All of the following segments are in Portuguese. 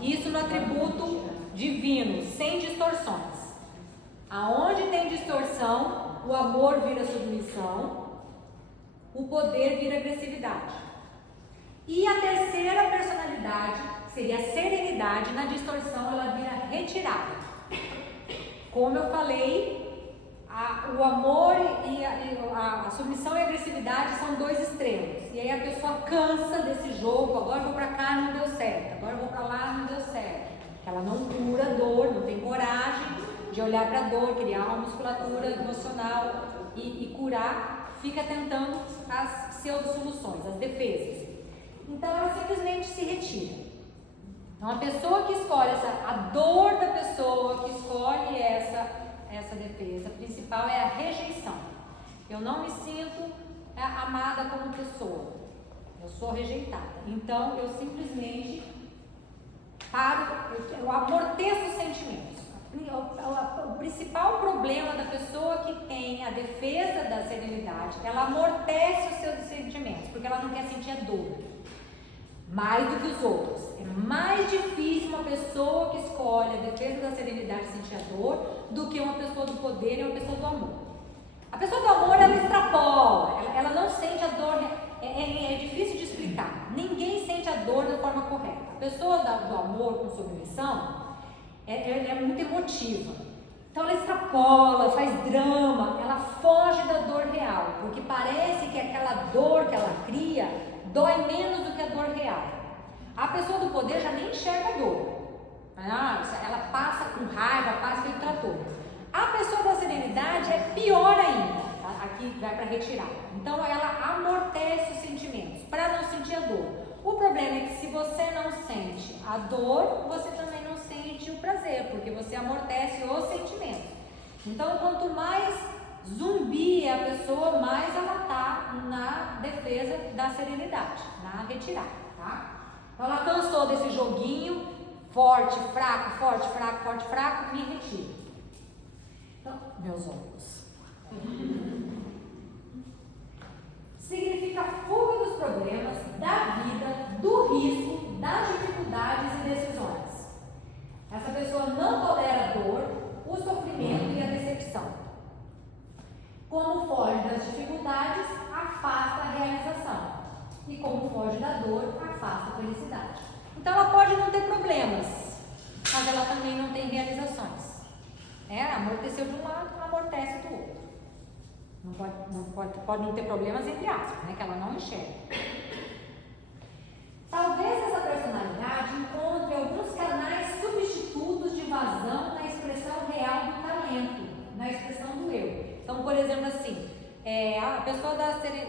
Isso no atributo divino, sem distorções. Aonde tem distorção, o amor vira submissão, o poder vira agressividade. E a terceira personalidade seria a serenidade. Na distorção ela vira retirada. Como eu falei, o amor e a submissão e a agressividade são dois extremos. E aí a pessoa cansa desse jogo. Agora eu vou pra cá, não deu certo. Agora eu vou pra lá, não deu certo. Ela não cura a dor, não tem coragem de olhar para a dor, criar uma musculatura emocional e curar, fica tentando as pseudo-soluções, as defesas. Então ela simplesmente se retira. Então a pessoa que escolhe a dor da pessoa que escolhe essa defesa principal é a rejeição. Eu não me sinto amada como pessoa, eu sou rejeitada. Então eu simplesmente eu amorteço os sentimentos. O principal problema da pessoa que tem a defesa da serenidade, ela amortece os seus sentimentos, porque ela não quer sentir a dor mais do que os outros. É mais difícil uma pessoa que escolhe a defesa da serenidade sentir a dor do que uma pessoa do poder e uma pessoa do amor. A pessoa do amor, ela extrapola, ela não sente a dor. É difícil de explicar. Ninguém sente a dor da forma correta. A pessoa do amor com submissão é muito emotiva. Então ela extrapola, faz drama, ela foge da dor real, porque parece que aquela dor que ela cria dói menos do que a dor real. A pessoa do poder já nem enxerga a dor. Ela passa com raiva, passa pelo trator. A pessoa da serenidade é pior ainda. Aqui vai para retirar. Então ela amortece os sentimentos para não sentir a dor. O problema é que se você não sente a dor, você também não sente o prazer, porque você amortece os sentimentos. Então quanto mais zumbi é a pessoa, mais ela está na defesa da serenidade, na retirada, tá? Então ela cansou desse joguinho, forte, fraco, forte, fraco, forte, fraco, me retiro. Então, meus olhos. Significa fuga dos problemas, da vida, do risco, das dificuldades e decisões. Essa pessoa não tolera a dor, o sofrimento e a decepção. Como foge das dificuldades, afasta a realização. E como foge da dor, afasta a felicidade. Então ela pode não ter problemas, mas ela também não tem realizações. Amorteceu de um lado, amortece do outro. Pode não ter problemas entre aspas, que ela não enxerga. Talvez essa personalidade encontre alguns canais substitutos de vazão na expressão real do talento, na expressão do eu. Então, por exemplo, assim, a pessoa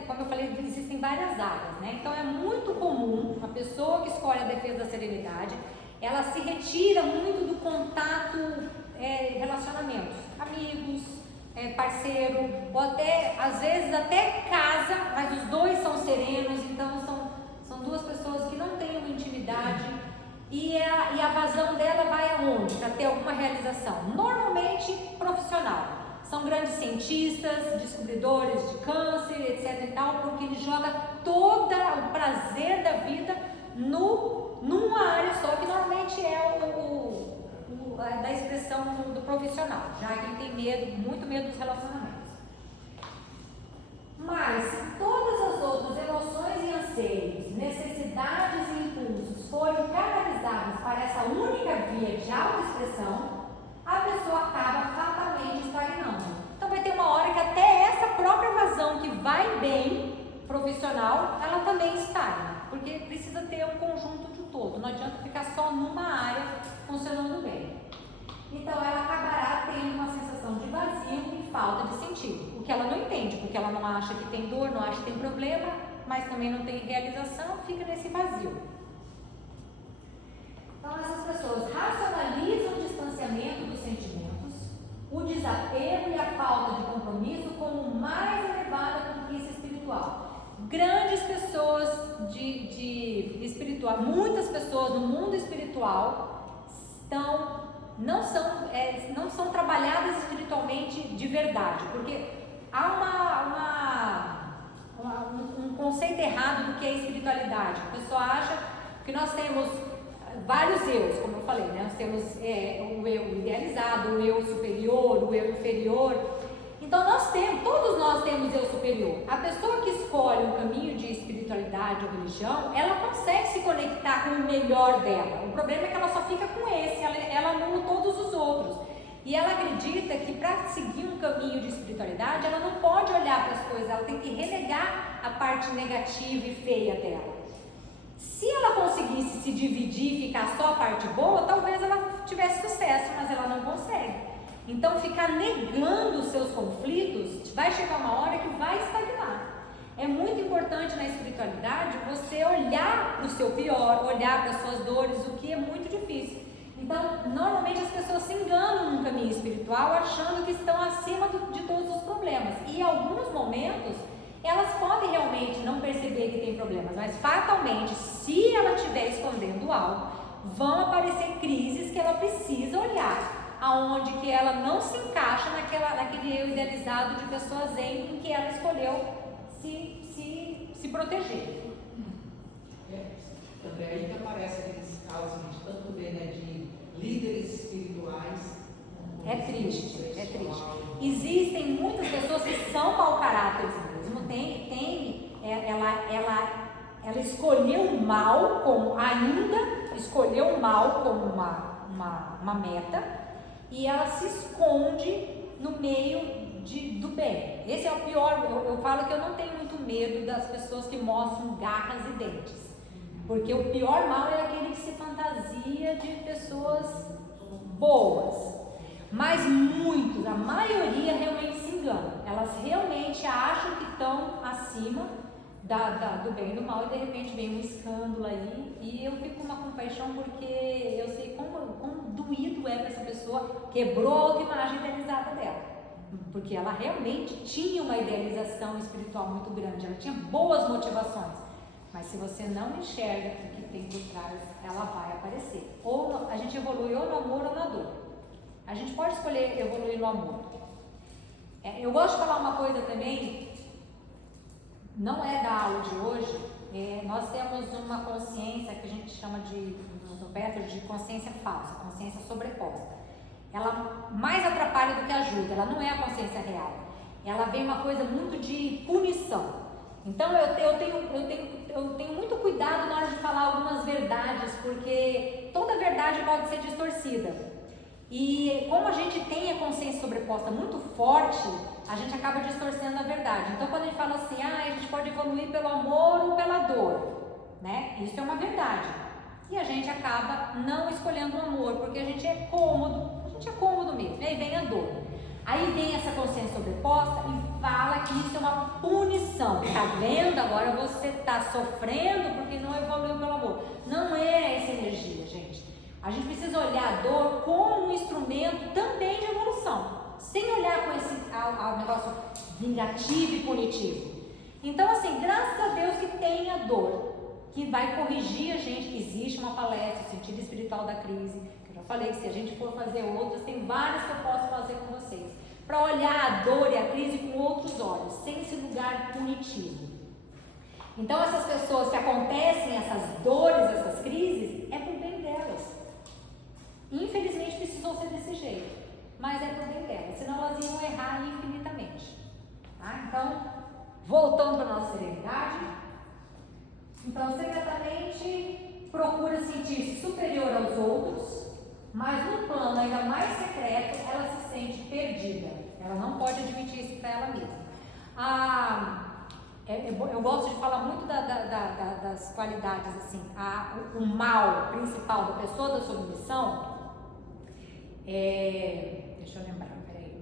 como eu falei, existem várias áreas, Então é muito comum a pessoa que escolhe a defesa da serenidade, ela se retira muito do contato, relacionamentos, amigos, parceiro, ou até, às vezes até casa, mas os dois são serenos, então são duas pessoas que não têm uma intimidade, e a vazão dela vai aonde? Para ter alguma realização, normalmente profissional. São grandes cientistas, descobridores de câncer, etc e tal, porque ele joga todo o prazer da vida numa área só, que normalmente é da expressão do profissional, já que tem muito medo dos relacionamentos. Mas se todas as outras emoções e anseios, necessidades e impulsos forem canalizados para essa única via de autoexpressão, a pessoa acaba fatalmente estagnando. Então vai ter uma hora que até essa própria vazão que vai bem, profissional, ela também estagna, porque precisa ter um conjunto de todo, não adianta ficar só numa área funcionando bem. Então ela acabará tendo uma sensação de vazio e falta de sentido, o que ela não entende, porque ela não acha que tem dor, não acha que tem problema, mas também não tem realização, fica nesse vazio. Então essas pessoas racionalizam o distanciamento dos sentimentos, o desapego e a falta de compromisso como mais elevada conquista espiritual. Grandes pessoas espiritual, muitas pessoas no mundo espiritual não são trabalhadas espiritualmente de verdade, porque há um conceito errado do que é espiritualidade. A pessoa acha que nós temos vários eus, como eu falei, né? Nós temos o eu idealizado, o eu superior, o eu inferior. Então todos nós temos eu superior. A pessoa que escolhe um caminho de espiritualidade ou religião, ela consegue se conectar com o melhor dela. O problema é que ela só fica com esse, ela anula todos os outros. E ela acredita que para seguir um caminho de espiritualidade, ela não pode olhar para as coisas, ela tem que relegar a parte negativa e feia dela. Se ela conseguisse se dividir e ficar só a parte boa, talvez ela tivesse sucesso, mas ela não consegue. Então, ficar negando os seus conflitos, vai chegar uma hora que vai estagnar. É muito importante na espiritualidade você olhar para o seu pior, olhar para as suas dores, o que é muito difícil. Então, normalmente as pessoas se enganam no caminho espiritual achando que estão acima de todos os problemas. E em alguns momentos, elas podem realmente não perceber que tem problemas, mas fatalmente, se ela estiver escondendo algo, vão aparecer crises que ela precisa olhar. Aonde que ela não se encaixa naquele eu idealizado de pessoa zen em que ela escolheu se proteger. André, aí que aparece aqueles casos que a gente tanto vê, né, de líderes espirituais. É triste. Existem muitas pessoas que são mau caráter mesmo. Ela escolheu o mal como uma meta. E ela se esconde no meio do bem. Esse é o pior. Eu falo que eu não tenho muito medo das pessoas que mostram garras e dentes. Porque o pior mal é aquele que se fantasia de pessoas boas. Mas muitos, a maioria realmente se engana. Elas realmente acham que estão acima do bem e do mal, e de repente vem um escândalo aí, e eu fico com uma compaixão porque eu sei como doído é para essa pessoa, quebrou a autoimagem idealizada dela, porque ela realmente tinha uma idealização espiritual muito grande, ela tinha boas motivações, mas se você não enxerga o que tem por trás, ela vai aparecer. Ou a gente evolui ou no amor ou na dor. A gente pode escolher evoluir no amor. Eu gosto de falar uma coisa também. Não é da aula de hoje, nós temos uma consciência que a gente chama no método de consciência falsa, consciência sobreposta. Ela mais atrapalha do que ajuda, ela não é a consciência real. Ela vem uma coisa muito de punição. Então eu tenho muito cuidado na hora de falar algumas verdades, porque toda verdade pode ser distorcida. E como a gente tem a consciência sobreposta muito forte, a gente acaba distorcendo a verdade. Então quando a gente fala assim, a gente pode evoluir pelo amor ou pela dor, né? Isso é uma verdade. E a gente acaba não escolhendo o amor, porque a gente é cômodo mesmo, e aí vem a dor. Aí vem essa consciência sobreposta e fala que isso é uma punição. Tá vendo? Agora você tá sofrendo porque não evoluiu pelo amor. Não é essa energia, gente. A gente precisa olhar a dor como um instrumento também de evolução, sem olhar com esse negócio vingativo e punitivo. Então, assim, graças a Deus que tem a dor, que vai corrigir a gente, que existe uma palestra, o sentido espiritual da crise, que eu já falei que se a gente for fazer outras, tem várias que eu posso fazer com vocês, para olhar a dor e a crise com outros olhos, sem esse lugar punitivo. Então, essas pessoas que acontecem, essas dores, essas crises, é por bem delas. Infelizmente precisou ser desse jeito, mas é por bem delas, senão elas iam errar infinitamente. Tá? Então, voltando para a nossa serenidade, então secretamente procura sentir-se superior aos outros, mas num plano ainda mais secreto, ela se sente perdida. Ela não pode admitir isso para ela mesma. Eu gosto de falar muito das qualidades, assim, o mal principal da pessoa da submissão. Deixa eu lembrar, peraí.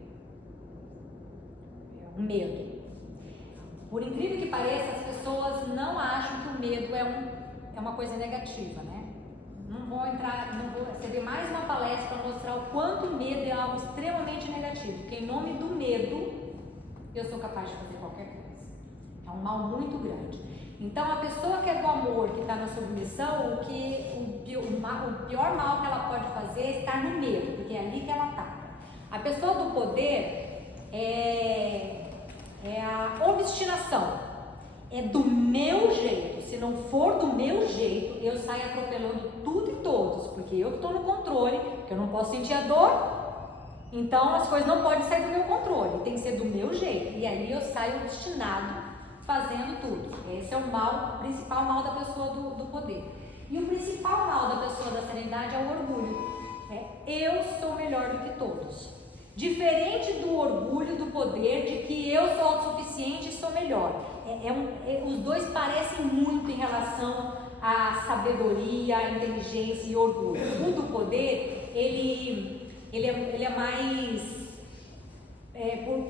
O medo. Por incrível que pareça, as pessoas não acham que o medo é uma coisa negativa, né? Não vou receber mais uma palestra para mostrar o quanto o medo é algo extremamente negativo, porque em nome do medo, eu sou capaz de fazer qualquer coisa. É um mal muito grande. Então, a pessoa que é do amor, que está na submissão, o pior mal que ela pode fazer é estar no medo, porque é ali que ela está. A pessoa do poder é a obstinação. É do meu jeito. Se não for do meu jeito, eu saio atropelando tudo e todos. porque eu estou no controle, porque eu não posso sentir a dor. Então as coisas não podem sair do meu controle, tem que ser do meu jeito. E aí eu saio obstinado fazendo tudo. Esse é o mal, o principal mal da pessoa do poder. E o principal mal da pessoa da serenidade é o orgulho. Eu sou melhor do que todos. Diferente do orgulho, do poder, de que eu sou autossuficiente e sou melhor. Os dois parecem muito em relação à sabedoria, à inteligência e orgulho. O do poder, ele é mais por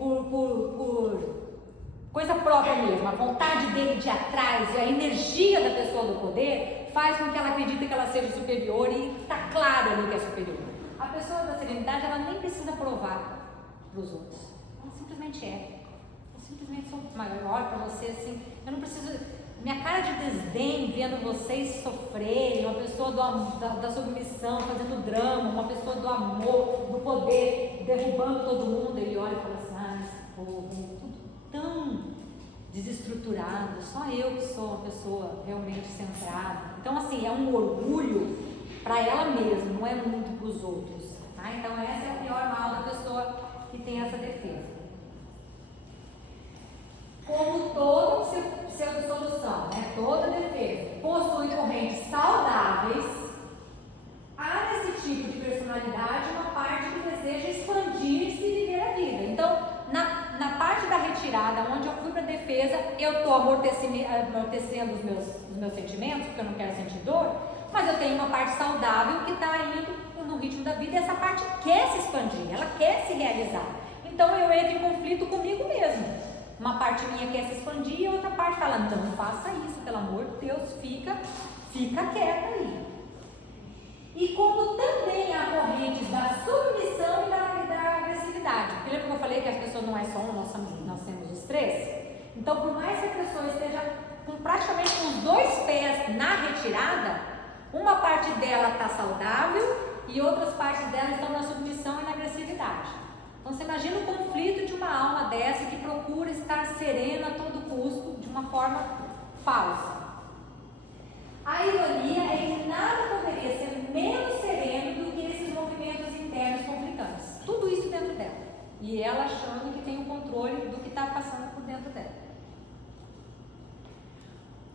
coisa própria mesmo. A vontade dele de ir atrás, a energia da pessoa do poder faz com que ela acredite que ela seja superior e está claro ali que é superior. A pessoa da serenidade, ela nem precisa provar para os outros. Ela simplesmente é. Eu simplesmente sou maior para você, assim. Eu não preciso... Minha cara de desdém vendo vocês sofrerem, uma pessoa da submissão fazendo drama, uma pessoa do amor, do poder, derrubando todo mundo. Ele olha e fala assim, esse povo, tudo tão desestruturado, só eu que sou uma pessoa realmente centrada. Então, assim, é um orgulho para ela mesma, não é muito para os outros. Tá? Então, esse é o pior mal da pessoa que tem essa defesa. Como toda pseudo-solução, toda defesa possui correntes saudáveis, há nesse tipo de personalidade uma parte que deseja expandir-se e viver a vida. Então, na parte da retirada, onde eu fui para a defesa, eu estou amortecendo os meus sentimentos, porque eu não quero sentir dor, mas eu tenho uma parte saudável que está indo no ritmo da vida, e essa parte quer se expandir, ela quer se realizar. Então, eu entro em conflito comigo mesmo. Uma parte minha quer se expandir e a outra parte fala, não faça isso, pelo amor de Deus, fica quieta aí. E como também há correntes da submissão e da agressividade. Porque lembra que eu falei que as pessoas não é só um, nós temos os três? Então, por mais que a pessoa esteja praticamente com os dois pés na retirada, uma parte dela está saudável e outras partes dela estão na submissão e na agressividade. Então você imagina o conflito de uma alma dessa que procura estar serena a todo custo, de uma forma falsa. A ironia é que nada poderia ser menos sereno do que esses movimentos internos conflitantes. Tudo isso dentro dela. E ela achando que tem o controle do que está passando por dentro dela.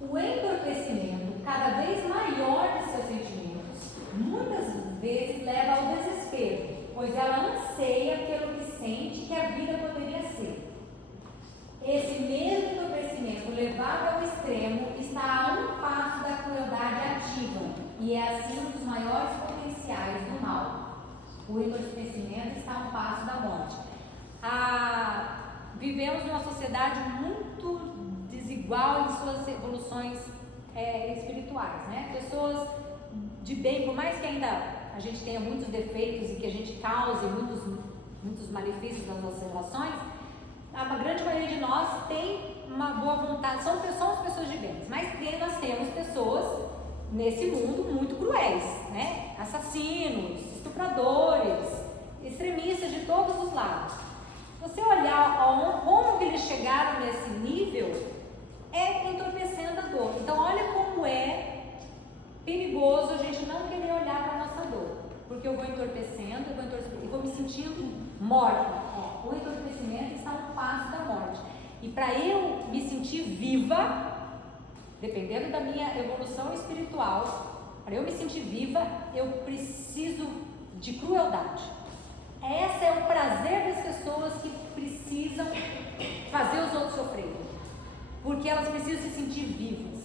O entorpecimento cada vez maior de seus sentimentos muitas vezes leva ao desespero, pois ela anseia pelo que sente que a vida poderia ser. Esse mesmo entorpecimento levado ao extremo está a um passo da crueldade ativa e é assim um dos maiores potenciais do mal. O entorpecimento está a um passo da morte. Vivemos numa sociedade muito desigual em suas evoluções espirituais, Pessoas de bem, por mais que ainda a gente tenha muitos defeitos e que a gente cause muitos malefícios nas nossas relações, a grande maioria de nós tem uma boa vontade, são as pessoas de bem, mas nós temos pessoas nesse mundo muito cruéis, assassinos, estupradores, extremistas de todos os lados. Se você olhar como que eles chegaram nesse nível, é entorpecendo a dor. Então olha como é perigoso a gente não querer olhar para a nossa dor, porque eu vou entorpecendo e vou me sentindo morta. O entorpecimento está a um passo da morte. E para eu me sentir viva, dependendo da minha evolução espiritual, para eu me sentir viva, eu preciso de crueldade. Esse é o prazer das pessoas que precisam fazer os outros sofrerem, porque elas precisam se sentir vivas.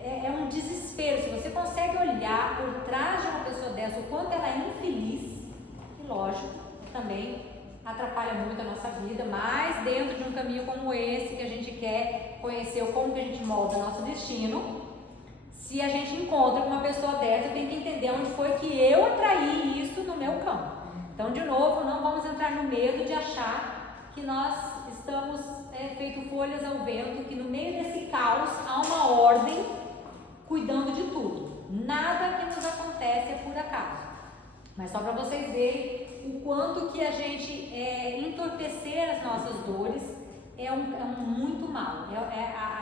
É um desespero. Se você consegue olhar por trás de uma pessoa dessa, o quanto ela é infeliz, e lógico, também atrapalha muito a nossa vida, mas dentro de um caminho como esse, que a gente quer conhecer como que a gente molda o nosso destino, se a gente encontra com uma pessoa dessa, eu tenho que entender onde foi que eu atraí isso no meu campo. Então, de novo, não vamos entrar no medo de achar que nós estamos feito folhas ao vento, que no meio desse caos há uma ordem cuidando de tudo. Nada que nos acontece é por acaso. Mas só para vocês verem o quanto que a gente entorpecer as nossas dores é muito mal.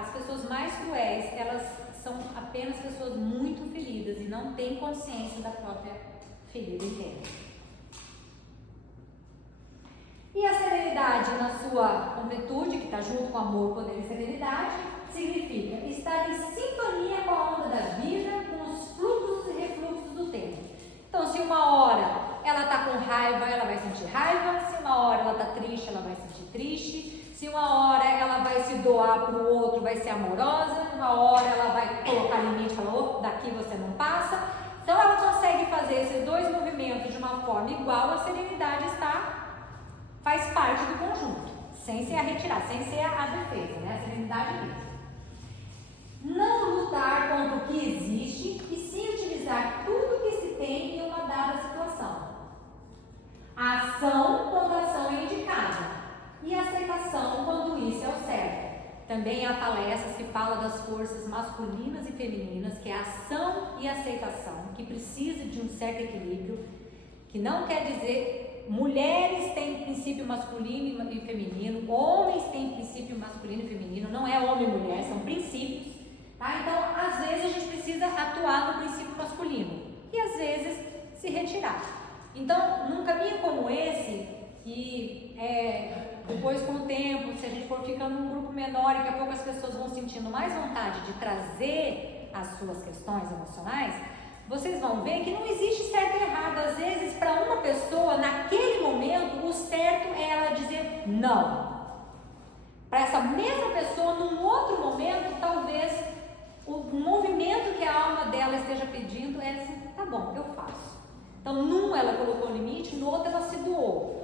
As pessoas mais cruéis, elas são apenas pessoas muito feridas e não têm tem consciência da própria ferida interna. E a serenidade na sua completude, que está junto com amor, poder e serenidade, significa estar em sintonia com a onda da vida, com os fluxos e refluxos do tempo. Então, se uma hora ela está com raiva, ela vai sentir raiva. Se uma hora ela está triste, ela vai sentir triste. Se uma hora ela vai se doar para o outro, vai ser amorosa. Uma hora ela vai colocar limite e falar, oh, daqui você não passa. Então, ela consegue fazer esses dois movimentos de uma forma igual. A serenidade faz parte do conjunto, sem ser a retirada, sem ser a defesa, né? A serenidade mesmo. Não lutar contra o que existe e sim utilizar tudo que se tem em uma dada situação. A ação quando a ação é indicada e a aceitação quando isso é o certo. Também há palestras que falam das forças masculinas e femininas, que é a ação e a aceitação, que precisa de um certo equilíbrio, que não quer dizer mulheres têm princípio masculino e feminino, homens têm princípio masculino e feminino, não é homem e mulher, são princípios. Tá? Então, às vezes a gente precisa atuar no princípio masculino e às vezes se retirar. Então, num caminho como esse, que depois com o tempo, se a gente for ficando num grupo menor e daqui a pouco as pessoas vão sentindo mais vontade de trazer as suas questões emocionais, vocês vão ver que não existe certo e errado. Às vezes, para uma pessoa, naquele momento, o certo é ela dizer não. Para essa mesma pessoa, num outro momento, talvez o movimento que a alma dela esteja pedindo é assim, tá bom, eu faço. Então, num ela colocou limite, no outro ela se doou.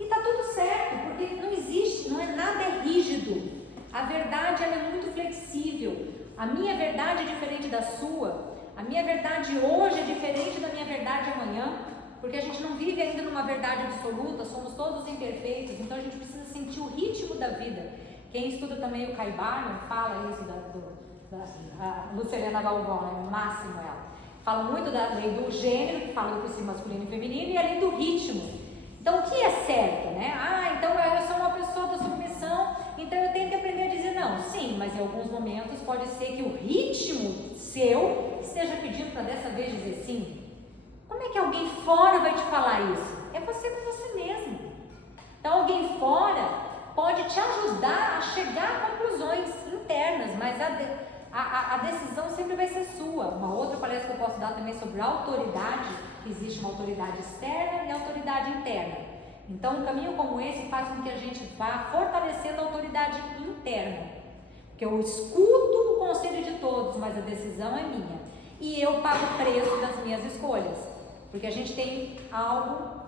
E tá tudo certo, porque não existe, não é nada rígido. A verdade, ela é muito flexível. A minha verdade é diferente da sua. A minha verdade hoje é diferente da minha verdade amanhã, porque a gente não vive ainda numa verdade absoluta, somos todos imperfeitos, então a gente precisa sentir o ritmo da vida. Quem estuda também o Kai Barman fala isso da Lucilena Galvão, né? O máximo ela. Fala muito da lei do gênero, que fala do princípio masculino e feminino, e a lei do ritmo. Então, o que é certo, né? Então eu sou uma pessoa da submissão, então eu tenho que aprender a dizer não. Sim, mas em alguns momentos pode ser que o ritmo seu esteja pedindo para dessa vez dizer sim. Como é que alguém fora vai te falar isso? É você com você mesmo. Então, alguém fora pode te ajudar a chegar a conclusões internas, mas a decisão sempre vai ser sua. Uma outra palestra que eu posso dar também sobre autoridade. Existe uma autoridade externa e autoridade interna. Então, um caminho como esse faz com que a gente vá fortalecendo a autoridade interna. Porque eu escuto o conselho de todos, mas a decisão é minha. E eu pago o preço das minhas escolhas. Porque a gente tem algo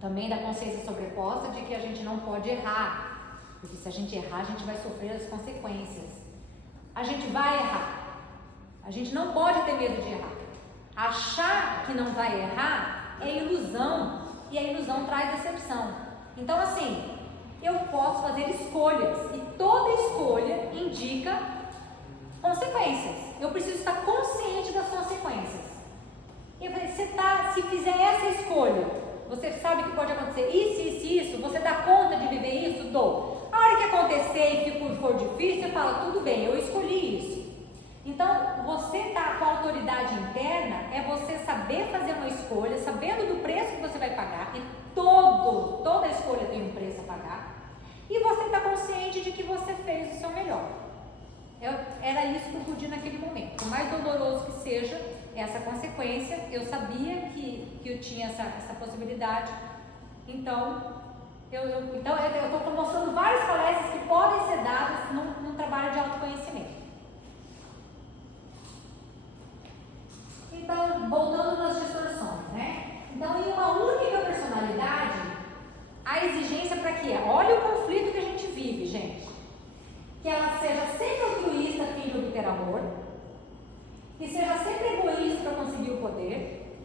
também da consciência sobreposta de que a gente não pode errar. Porque se a gente errar, a gente vai sofrer as consequências. A gente vai errar. A gente não pode ter medo de errar. Achar que não vai errar é ilusão, e a ilusão traz decepção. Então, assim, eu posso fazer escolhas, e toda escolha indica consequências. Eu preciso estar consciente das consequências. Se fizer essa escolha, você sabe que pode acontecer isso, você dá conta de viver isso? Dou. A hora que acontecer e for difícil, você fala, tudo bem, eu escolhi isso. Então, você estar com a autoridade interna é você saber fazer uma escolha, sabendo do preço que você vai pagar, e toda escolha tem um preço a pagar, e você está consciente de que você fez o seu melhor. Era isso que eu pude naquele momento. Por mais doloroso que seja essa consequência, eu sabia que eu tinha essa possibilidade. Então, eu estou mostrando várias palestras que podem ser dadas num trabalho de autoconhecimento. Então, voltando nas distorções, né? Então, em uma única personalidade, a exigência para quê? Olha o conflito que a gente vive, gente. Que ela seja sempre altruísta, fim de obter amor, que seja sempre egoísta para conseguir o poder,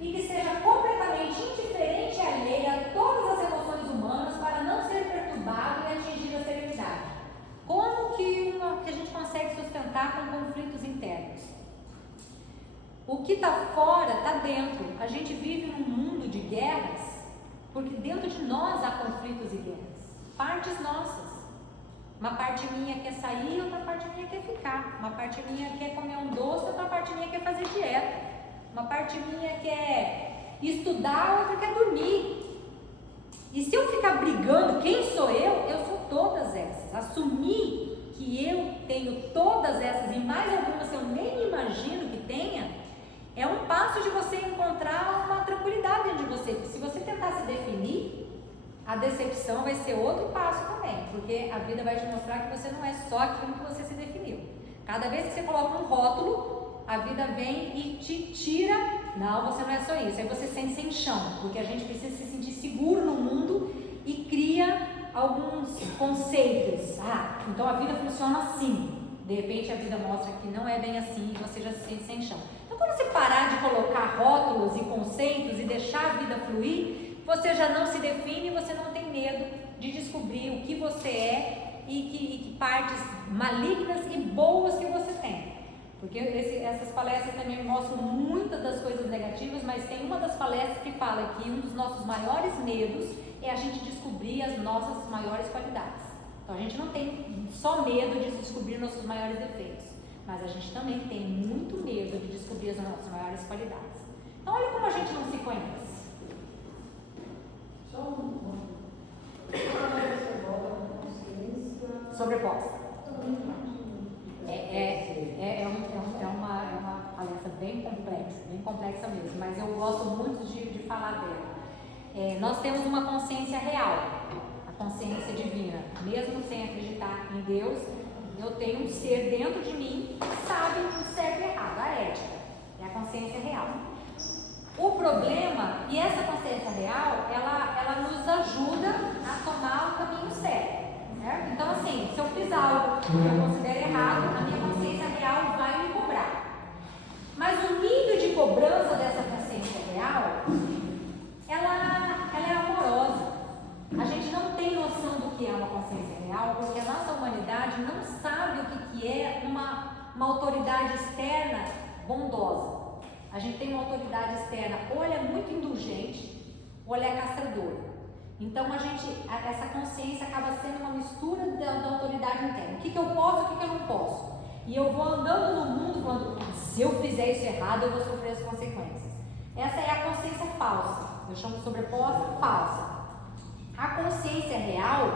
e que seja completamente indiferente e alheia a todas as emoções humanas para não ser perturbado e atingir a serenidade. Como que a gente consegue sustentar com conflitos internos? O que está fora está dentro. A gente vive num mundo de guerras, porque dentro de nós há conflitos e guerras. Partes nossas. Uma parte minha quer sair, outra parte minha quer ficar. Uma parte minha quer comer um doce, outra parte minha quer fazer dieta. Uma parte minha quer estudar, outra quer dormir. E se eu ficar brigando, quem sou eu? Eu sou todas essas. Assumir que eu tenho todas essas e mais algumas que eu nem imagino que tenha, é um passo de você encontrar uma tranquilidade dentro de você. Se você tentar se definir, a decepção vai ser outro passo também, porque a vida vai te mostrar que você não é só aquilo que você se definiu. Cada vez que você coloca um rótulo, a vida vem e te tira. Não, você não é só isso. Aí você se sente sem chão, porque a gente precisa se sentir seguro no mundo e cria alguns conceitos. Então a vida funciona assim. De repente a vida mostra que não é bem assim e você já se sente sem chão. Então quando você parar de colocar rótulos e conceitos e deixar a vida fluir, você já não se define, você não tem medo de descobrir o que você é e que partes malignas e boas que você tem. Porque essas palestras também mostram muitas das coisas negativas, mas tem uma das palestras que fala que um dos nossos maiores medos é a gente descobrir as nossas maiores qualidades. Então a gente não tem só medo de descobrir nossos maiores defeitos, mas a gente também tem muito medo de descobrir as nossas maiores qualidades. Então olha como a gente não se conhece. Sobreposta. É uma palestra bem complexa mesmo, mas eu gosto muito de falar dela. Nós temos uma consciência real, a consciência divina. Mesmo sem acreditar em Deus, eu tenho um ser dentro de mim que sabe o certo e errado, a ética, é a consciência real. O problema, e essa consciência real, ela nos ajuda a tomar o caminho certo. Certo? Então assim, se eu fiz algo que eu considero errado, a minha consciência real vai me cobrar. Mas o nível de cobrança dessa consciência real, ela é amorosa. A gente não tem noção do que é uma consciência real, porque a nossa humanidade não sabe o que é uma autoridade externa bondosa. A gente tem uma autoridade externa, ou ela é muito indulgente, ou ela é castradora. Então essa consciência acaba sendo uma mistura da autoridade interna. O que eu posso, o que eu não posso. E eu vou andando no mundo falando, se eu fizer isso errado, eu vou sofrer as consequências. Essa é a consciência falsa. Eu chamo de sobreposta falsa. A consciência real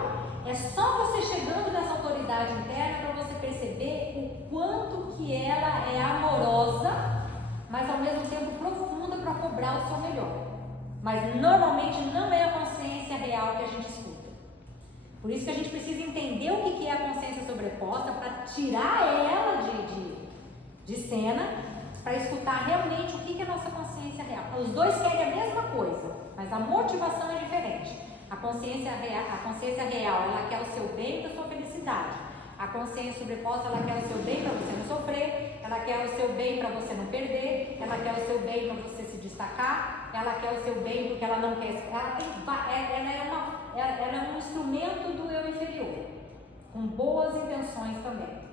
é só você chegando nessa autoridade interna para você perceber o quanto que ela é amorosa, mas ao mesmo tempo profunda para cobrar o seu melhor. Mas normalmente não é a consciência real que a gente escuta. Por isso que a gente precisa entender o que é a consciência sobreposta para tirar ela de cena, para escutar realmente o que é a nossa consciência real. Os dois querem a mesma coisa, mas a motivação é diferente. A consciência real, ela quer o seu bem e a sua felicidade. A consciência sobreposta, ela quer o seu bem para você não sofrer, ela quer o seu bem para você não perder, ela quer o seu bem para você se destacar, ela quer o seu bem porque ela não quer. Ela é um instrumento do eu inferior, com boas intenções também.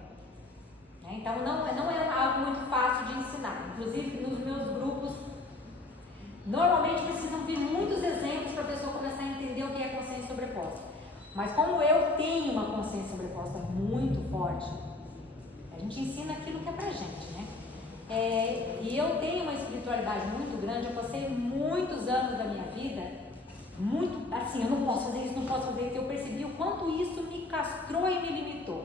Então não é algo muito fácil de ensinar. Inclusive nos meus grupos, normalmente precisam vir muitos exemplos para a pessoa começar a entender o que é consciência sobreposta. Mas como eu tenho uma consciência sobreposta muito forte, a gente ensina aquilo que é pra gente, né? E eu tenho uma espiritualidade muito grande, eu passei muitos anos da minha vida, muito assim, eu não posso fazer isso, não posso fazer isso, eu percebi o quanto isso me castrou e me limitou.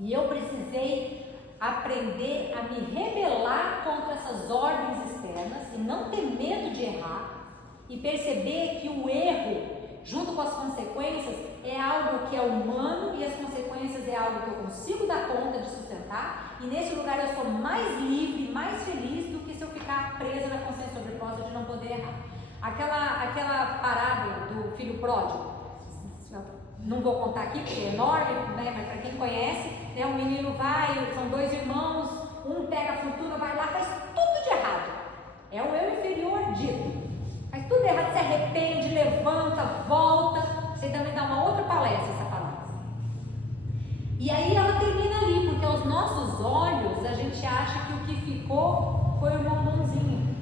E eu precisei aprender a me rebelar contra essas ordens externas e não ter medo de errar e perceber que o erro junto com as consequências é algo que é humano e as consequências é algo que eu consigo dar conta de sustentar, e nesse lugar eu sou mais livre, mais feliz do que se eu ficar presa na consciência sobreposta de não poder errar. Aquela parábola do filho pródigo, não vou contar aqui porque é enorme, né, mas para quem conhece, né, um menino vai, são dois irmãos, um pega a fortuna, vai lá, faz tudo de errado, é o eu inferior dito. Faz tudo errado, se arrepende, levanta, volta. Você também dá uma outra palestra essa palavra. E aí ela termina ali, porque aos nossos olhos a gente acha que o que ficou foi o irmão bonzinho.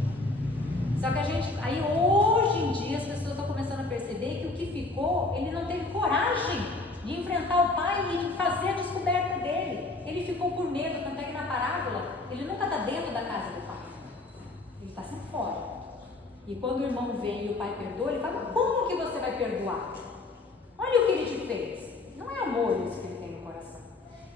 Só que aí hoje em dia as pessoas estão começando a perceber que o que ficou, ele não teve coragem de enfrentar o pai e de fazer a descoberta dele. Ele ficou por medo, tanto é que na parábola ele nunca está dentro da casa do pai. E quando o irmão vem e o pai perdoa, ele fala, mas como que você vai perdoar? Olha o que ele te fez. Não é amor isso que ele tem no coração.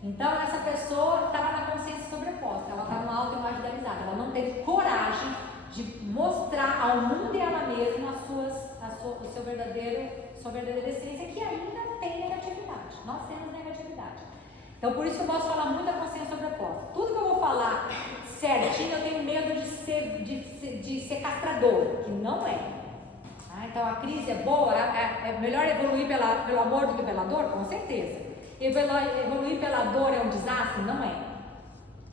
Então essa pessoa estava na consciência sobreposta, ela estava numa autoimagem da amizade, ela não teve coragem de mostrar ao mundo e a ela mesma sua verdadeira essência, que ainda tem negatividade. Nós temos negatividade. Então por isso que eu posso falar muito da consciência sobreposta. Tudo que eu vou falar certinho, eu tenho medo de ser castrador, que não é. Então a crise é boa, é melhor evoluir pelo amor do que pela dor? Com certeza. Evoluir pela dor é um desastre? Não é.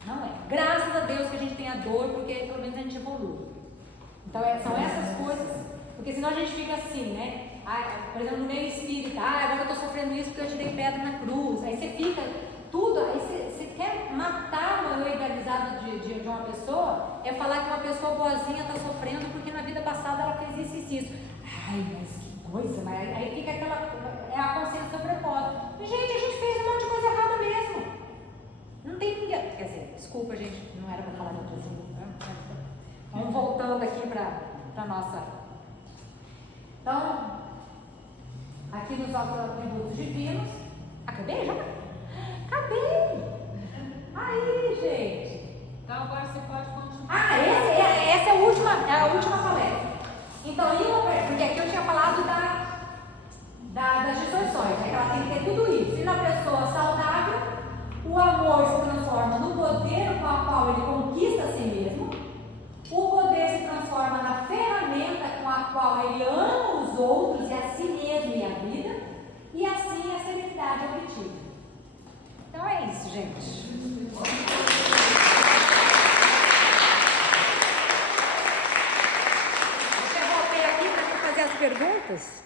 Não é. Graças a Deus que a gente tem a dor, porque pelo menos a gente evolui. Então são essas coisas, porque senão a gente fica assim, né? Por exemplo, no meio espírita, agora eu estou sofrendo isso porque eu te dei pedra na cruz. Aí você fica tudo, aí você quer matar o eu idealizado de uma pessoa, é falar que uma pessoa boazinha está sofrendo porque na vida passada ela fez isso e isso. Ai, mas que coisa, mas aí fica é a consciência sobreposta. Gente, a gente fez um monte de coisa errada mesmo. Não tem ninguém. Quer dizer, desculpa, gente, não era para falar de outras coisas. Vamos voltando aqui para nossa. Então, aqui nos nossos atributos divinos. Acabei já? Acabei! Aí, gente! Então agora você pode continuar. Essa é a última palestra. Então, porque aqui eu tinha falado das distorções, né? Que ela tem que ter tudo isso. E na pessoa saudável, o amor se transforma no poder com o qual ele conquista a si mesmo. O poder se transforma na ferramenta com a qual ele ama os outros e a si mesmo e a vida. E assim a serenidade é obtida. Então é isso, gente. Deixa eu voltar aqui para fazer as perguntas.